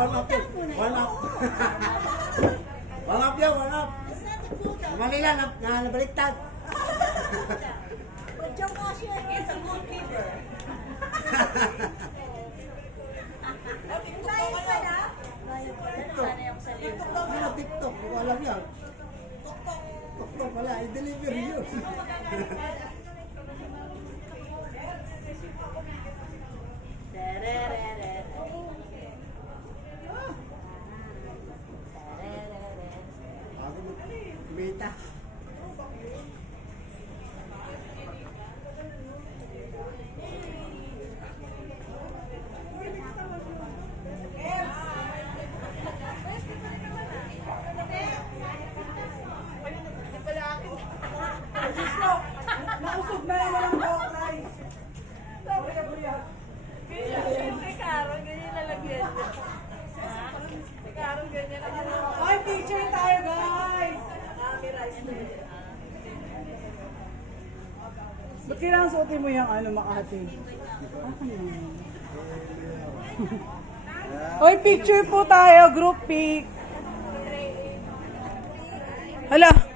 warm up yun. Warm up. Warm up yun, warm up. Manila, nabaliktad. It's a good fever. Ano, TikTok, wala yan. TikTok pala, i-deliver yun. Bago mo, kumita. Nausog na yung walang bokray. Kay Carol, ganyan lalagyan. Kay Carol, ganyan lalagyan. Ay, picture tayo, guys! Ba't kailangan suotin mo yung ano, Makati? Oy, picture po tayo, group pic. Hala!